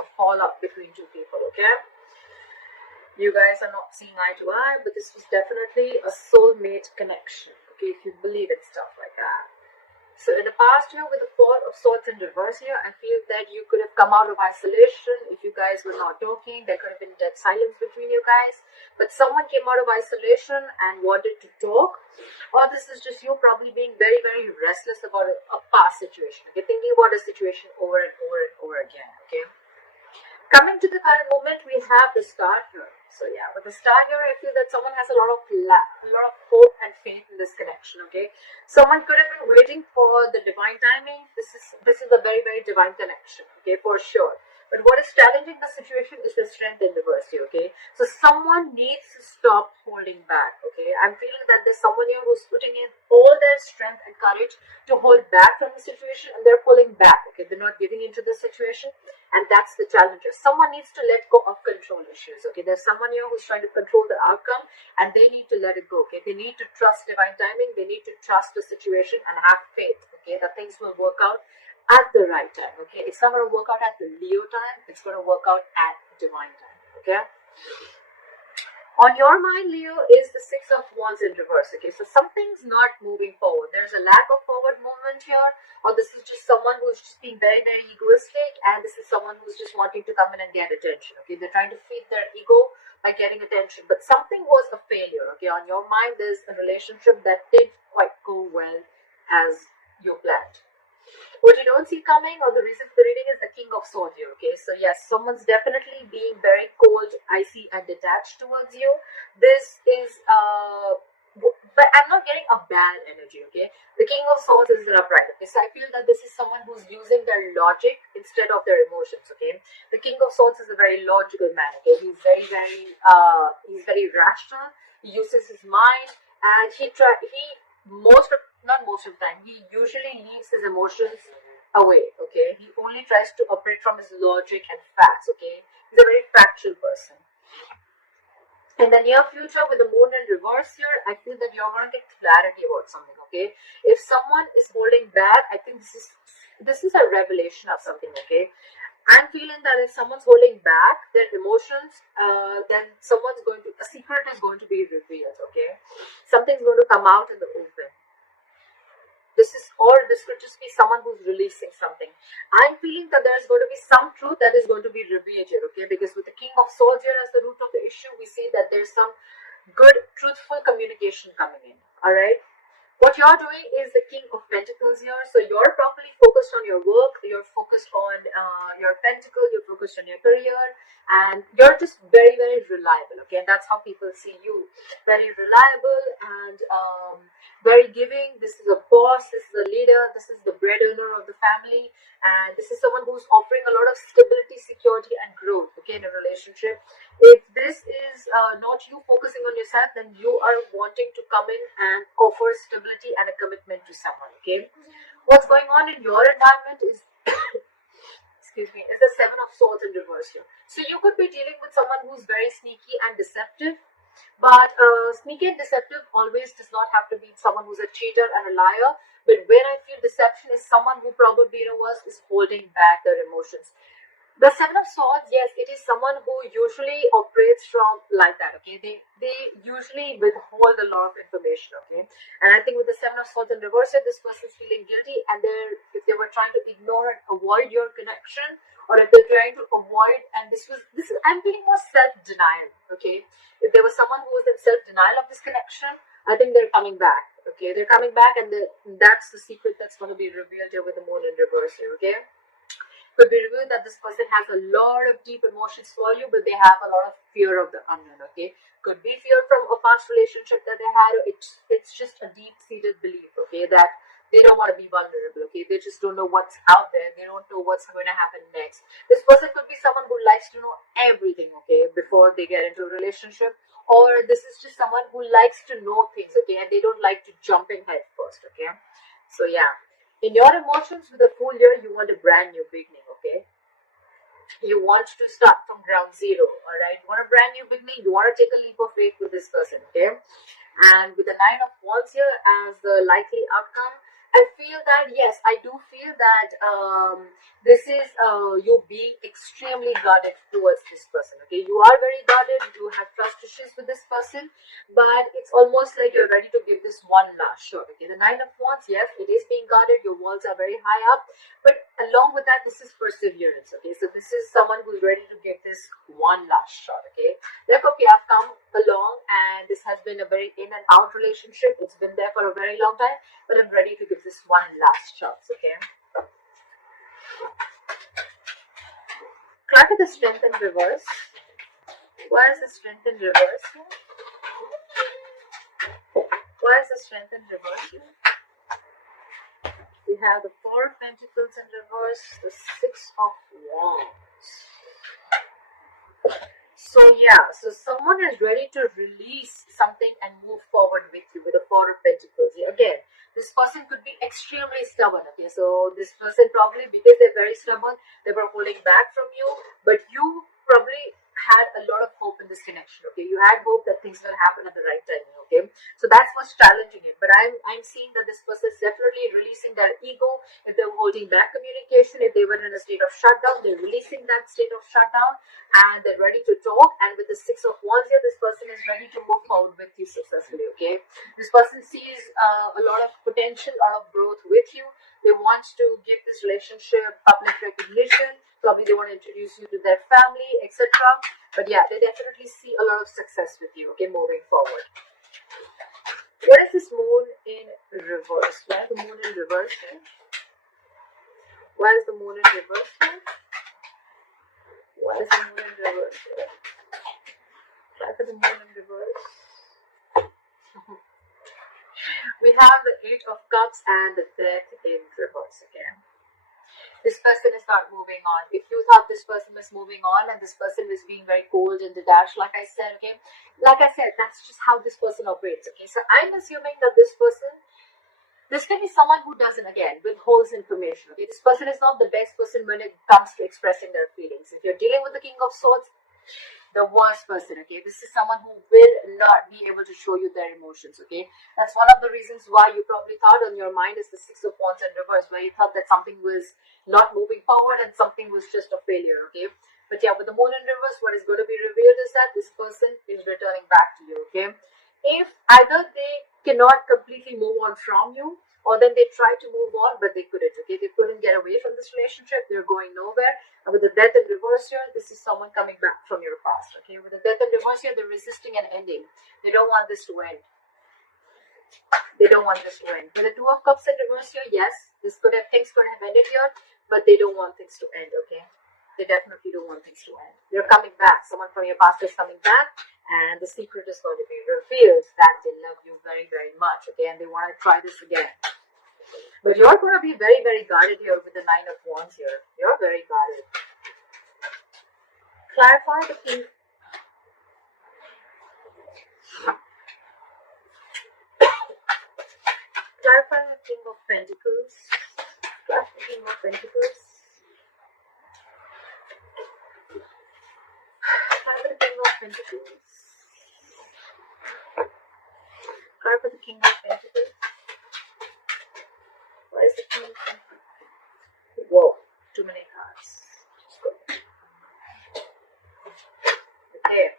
a fallout between two people, okay? You guys are not seeing eye to eye, but this was definitely a soulmate connection, okay, if you believe in stuff like that. So in the past year, with the Four of Swords in reverse here, I feel that you could have come out of isolation. If you guys were not talking, there could have been dead silence between you guys. But someone came out of isolation and wanted to talk. Or this is just you probably being very, very restless about a past situation. Okay, thinking about a situation over and over and over again. Okay. Coming to the current moment, we have the star here. So yeah, with the star here, I feel that someone has a lot of hope and faith in this connection. Okay, someone could have been waiting for the divine timing. This is a very, very divine connection. Okay, for sure. But what is challenging the situation is the strength in diversity. Okay, so someone needs to stop holding back. Okay, I'm feeling that there's someone here who's putting in all their strength and courage to hold back from the situation, and they're pulling back. Okay, they're not giving into the situation, and that's the challenge. Someone needs to let go of control issues. Okay, there's someone here who's trying to control the outcome, and they need to let it go. Okay, they need to trust divine timing. They need to trust the situation and have faith. Okay, that things will work out at the right time. Okay, it's not going to work out at the Leo time. It's going to work out at divine time. Okay. On your mind, Leo, is the Six of Wands in reverse. Okay, so something's not moving forward. There's a lack of forward movement here, or this is just someone who's just being very, very egoistic, and this is someone who's just wanting to come in and get attention. Okay, they're trying to feed their ego by getting attention, but something was a failure. Okay, on your mind, there's a relationship that didn't quite go well as you planned. What you don't see coming, or the reason for the reading, is the King of Swords here. Okay, so yes, someone's definitely being very cold, icy, and detached towards you. This is but I'm not getting a bad energy. Okay, the King of Swords is upright. Okay, so I feel that this is someone who's using their logic instead of their emotions. Okay, the King of Swords is a very logical man. Okay, he's very rational. He uses his mind, and most of not most of the time, he usually leaves his emotions away. Okay, he only tries to operate from his logic and facts. Okay, he's a very factual person. In the near future, with the moon in reverse here, I feel that you're going to get clarity about something. Okay, if someone is holding back, I think this is a revelation of something. Okay, I'm feeling that if someone's holding back their emotions, then a secret is going to be revealed. Okay, something's going to come out in the open. This could just be someone who's releasing something. I'm feeling that there's going to be some truth that is going to be revealed here. Okay, because with the King of Swords here as the root of the issue, we see that there's some good truthful communication coming in. All right, what you're doing is the King of Pentacles here. So you're properly focused on your work, you're focused on your pentacle, you're focused on your career, and you're just very, very reliable. Okay, and that's how people see you. Very reliable and very giving. This is a boss, this is a leader, this is the bread earner of the family, and this is someone who's offering a lot of stability, security, and growth. Okay, in a relationship. If this is not you focusing on yourself, then you are wanting to come in and offer stability and a commitment to someone. Okay, what's going on in your environment is excuse me, is the Seven of Swords in reverse here. So you could be dealing with someone who's very sneaky and deceptive, but sneaky and deceptive always does not have to be someone who's a cheater and a liar. But where I feel deception is someone who probably is holding back their emotions. The Seven of Swords, yes, it is someone who usually operates from like that. Okay, they usually withhold a lot of information. Okay, and I think with the Seven of Swords in reverse, this person's feeling guilty, and if they were trying to ignore and avoid your connection, or if they're trying to avoid, and this is I'm feeling more self denial. Okay, if there was someone who was in self denial of this connection, I think they're coming back. Okay, they're coming back, and that's the secret that's going to be revealed here with the moon in reverse here. Okay, could be revealed that this person has a lot of deep emotions for you, but they have a lot of fear of the unknown. Okay, could be fear from a past relationship that they had. It's just a deep-seated belief. Okay, that they don't want to be vulnerable. Okay, they just don't know what's out there. They don't know what's going to happen next. This person could be someone who likes to know everything. Okay, before they get into a relationship, or this is just someone who likes to know things. Okay, and they don't like to jump in head first. Okay, so yeah. In your emotions, with a full year, you want a brand new beginning. Okay, you want to start from ground zero. All right, you want a brand new beginning. You want to take a leap of faith with this person. Okay, and with the Nine of Wands here as the likely outcome, I feel that, yes, I do feel that this is you being extremely guarded towards this person. Okay, you are very guarded, you have trust issues with this person, but it's almost like you're ready to give this one last shot. Okay, the Nine of Wands, yes, it is being guarded, your walls are very high up, but along with that, this is perseverance. Okay, so this is someone who's ready to give this one last shot. Okay, like, okay, I've come along and this has been a very in and out relationship, it's been there for a very long time, but I'm ready to give this one last chance. Okay, clarify the Strength in reverse. Why is the Strength in reverse here? Why is the Strength in reverse here? We have the Four of Pentacles in reverse, the Six of Wands. So yeah, so someone is ready to release something and move forward with you with the Four of Pentacles. Again, this person could be extremely stubborn. Okay, so this person probably, because they're very stubborn, they were holding back from you, but you probably had a lot of hope in this connection. Okay, you had hope that things will happen at the right time. Okay, so that's what's challenging it. But I'm seeing that this person is definitely releasing their ego. If they're holding back communication, if they were in a state of shutdown, they're releasing that state of shutdown and they're ready to talk. And with the Six of Wands here, this person is ready to move forward with you successfully. Okay, this person sees a lot of potential, a lot of growth with you. They want to give this relationship public recognition. Probably they want to introduce you to their family, etc. But yeah, they definitely see a lot of success with you. Okay, moving forward. What is this Moon in reverse? Why is the Moon in reverse here? Why is the Moon in reverse here? Why is the Moon in reverse here? Why is the Moon in reverse? We have the Eight of Cups and the Death in reverse again. This person is not moving on. If you thought this person was moving on and this person was being very cold and detached, like I said, okay, like I said, that's just how this person operates. Okay, so I'm assuming that this can be someone who doesn't, again, withholds information. Okay, this person is not the best person when it comes to expressing their feelings. If you're dealing with the King of Swords, the worst person. Okay, this is someone who will not be able to show you their emotions. Okay, that's one of the reasons why you probably thought on your mind is the Six of Wands in reverse, where you thought that something was not moving forward and something was just a failure. Okay, but yeah, with the Moon in reverse, what is going to be revealed is that this person is returning back to you. Okay, if either they cannot completely move on from you, or then they try to move on but they couldn't. Okay, they couldn't get away from this relationship, they're going nowhere. And with the Death in reverse here, this is someone coming back from your past. Okay, with the Death in reverse here, they're resisting an ending. They don't want this to end. They don't want this to end. With the Two of Cups in reverse here, yes, things could have ended here, but they don't want things to end. Okay, they definitely don't want things to end. They're coming back. Someone from your past is coming back, and the secret is going to be revealed that they love you very, very much. Okay, and they want to try this again. But you're going to be very, very guarded here with the Nine of Wands here. You're very guarded. Clarify the King. Clarify the King of Pentacles. Clarify the King of Pentacles. Clarify the King of Pentacles. Clarify the King of Pentacles. Why is the King of Pentacles? Whoa, too many cards. Okay.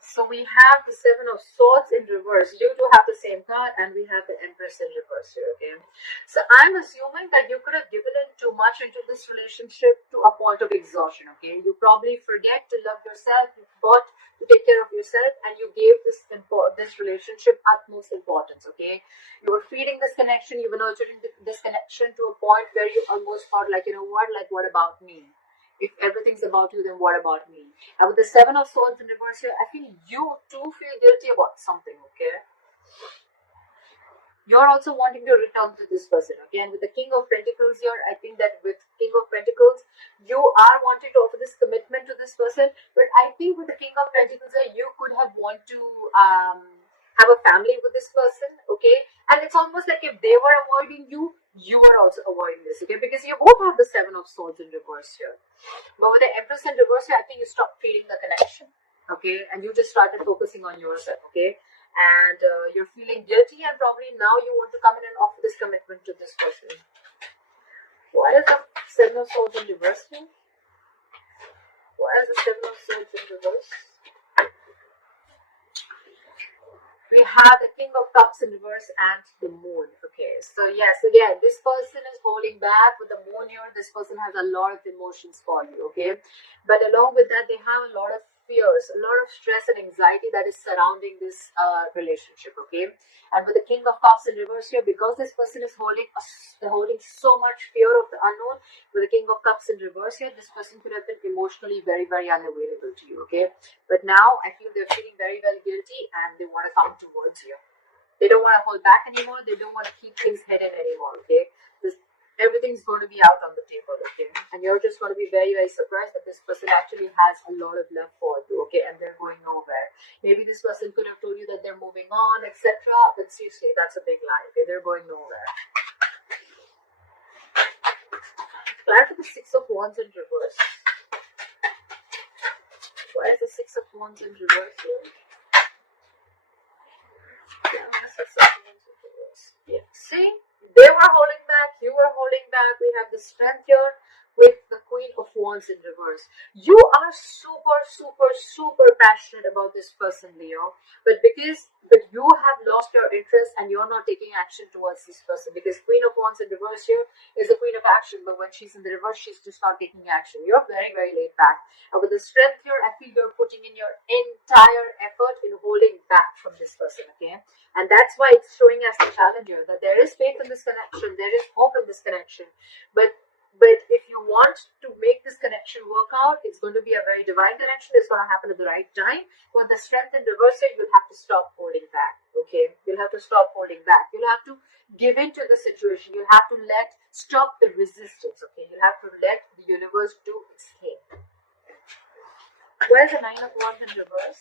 So we have the Seven of Swords in reverse. You do have the same card, and we have the Empress in reverse here. Okay. So I'm assuming that you could have given in too much into this relationship to a point of exhaustion. Okay. You probably forget to love yourself. You forgot to take care of yourself, and you gave this relationship utmost importance. Okay. You were feeding this connection. You were nurturing this connection to a point where you almost thought, like, you know what? Like, what about me? If everything's about you, then what about me? And with the Seven of Swords in reverse here, I feel you too feel guilty about something. Okay. You're also wanting to return to this person. Again, with the King of Pentacles here, I think that with King of Pentacles, you are wanting to offer this commitment to this person. But I think with the King of Pentacles here, you could have wanted to have a family with this person. Okay. And it's almost like if they were avoiding you, you are also avoiding this. Okay. Because you both have the Seven of Swords in reverse here. But with the Empress in reverse here, I think you stopped feeling the connection. Okay. And you just started focusing on yourself. Okay. and you're feeling guilty, and probably now you want to come in and offer this commitment to this person. Why is the Seven of Swords in reverse here? Why is the Seven of Swords in reverse? We have the King of Cups in reverse and the Moon. Okay, so yes, again, this person is holding back with the Moon here. This person has a lot of emotions for you, okay? But along with that, they have a lot of fears, a lot of stress and anxiety that is surrounding this relationship, okay? And with the King of Cups in reverse here, because this person is holding so much fear of the unknown, with the King of Cups in reverse here, this person could have been emotionally very, very unavailable to you, okay? But now I feel they're feeling very, very guilty and they want to come towards you. They don't want to hold back anymore. They don't want to keep things hidden anymore, okay? Everything's going to be out on the table, okay? And you're just going to be very, very surprised that this person actually has a lot of love for you, okay? And they're going nowhere. Maybe this person could have told you that they're moving on, etc. But seriously, that's a big lie, okay? They're going nowhere. Prior to the Six of Wands in reverse. Why is the Six of Wands in reverse here? Yeah, the Six of Wands in reverse. Yeah. See? They were holding back, you were holding back. We have the Strength here with the Queen of Wands in reverse. You are super, super, super passionate about this person, Leo. But you have lost your interest and you're not taking action towards this person. Because Queen of Wands in reverse here is the Queen of Action. But when she's in the reverse, she's just not taking action. You're very, very laid back. And with the Strength here, I feel you're putting in your entire effort in holding back from this person, okay? And that's why it's showing as the challenger that there is faith in this connection, there is hope in this connection. But if you want to make this connection work out, it's going to be a very divine connection. It's going to happen at the right time. With the Strength in reverse, you'll have to stop holding back. Okay, you'll have to stop holding back. You'll have to give in to the situation. You'll have to stop the resistance. Okay, you'll have to let the universe do its thing. Where's the Nine of Wands in reverse?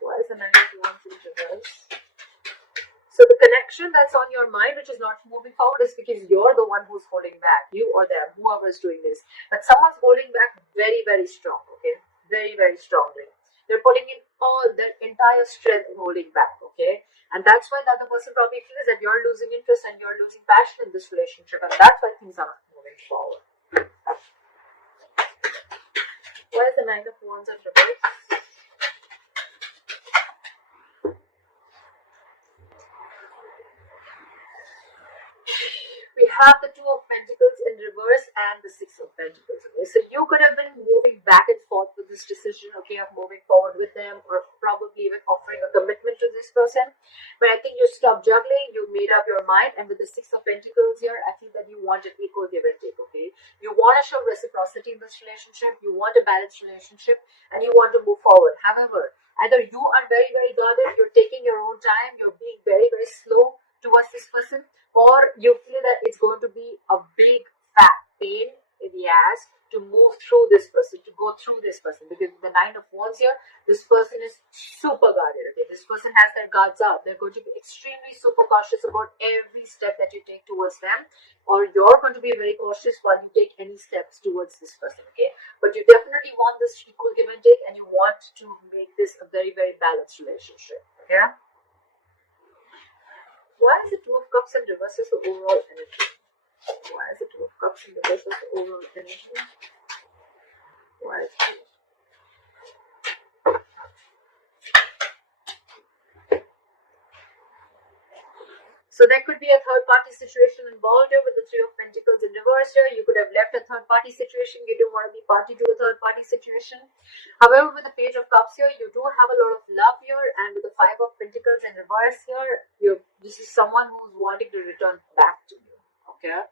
Why is the Nine of Wands in reverse? So the connection that's on your mind, which is not moving forward, is because you're the one who's holding back. You or them, whoever is doing this. But someone's holding back very, very strong, okay? Very, very strongly. They're putting in all their entire strength in holding back, okay? And that's why the other person probably feels that you're losing interest and you're losing passion in this relationship. And that's why things are not moving forward. Why is the Nine of Wands in reverse? We have the Two of Pentacles in reverse and the Six of Pentacles. Okay? So you could have been moving back and forth with this decision, okay, of moving forward with them, or probably even offering a commitment to this person. But I think you stopped juggling, you made up your mind, and with the Six of Pentacles here, I feel that you want an equal give and take, okay? You want to show reciprocity in this relationship, you want a balanced relationship, and you want to move forward. However, either you are very, very guarded, you're taking your own time, you're being very, very slow towards this person, or you feel that it's going to be a big fat pain in the ass to move through this person, to go through this person. Because the Nine of Wands here, this person is super guarded, okay? This person has their guards up. They're going to be extremely super cautious about every step that you take towards them, or you're going to be very cautious while you take any steps towards this person, okay? But you definitely want this equal give and take, and you want to make this a very, very balanced relationship, okay? Why is the Two of Cups in reverse as the overall energy? Why is the Two of Cups in reverse as the overall energy? Why is it? So there could be a third-party situation involved here with the Three of Pentacles in reverse here. You could have left a third-party situation. You don't want to be party to a third-party situation. However, with the Page of Cups here, you do have a lot of love here. And with the Five of Pentacles in reverse here, this is someone who's wanting to return back to you. Okay?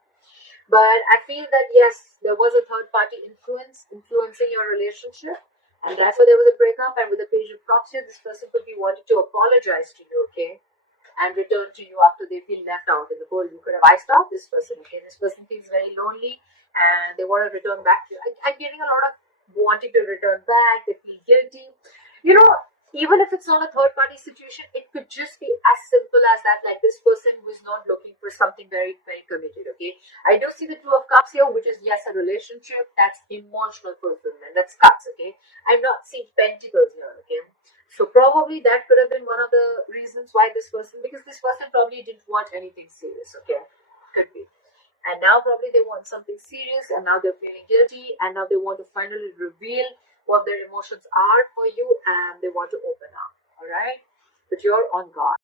But I feel that, yes, there was a third-party influencing your relationship. And that's why there was a breakup. And with the Page of Cups here, this person could be wanting to apologize to you, okay? And return to you after they feel left out in the cold. You could have iced out this person, okay? This person feels very lonely and they want to return back to you. I'm getting a lot of wanting to return back. They feel guilty. You know, even if it's not a third-party situation, it could just be as simple as that, like this person who is not looking for something very, very committed, okay? I do see the Two of Cups here, which is, yes, a relationship. That's emotional fulfillment. That's cups, okay? I'm not seeing pentacles here, okay? So probably that could have been one of the reasons why this person, because this person probably didn't want anything serious, okay? Could be. And now probably they want something serious, and now they're feeling guilty, and now they want to finally reveal what their emotions are for you, and they want to open up, all right? But you're on guard.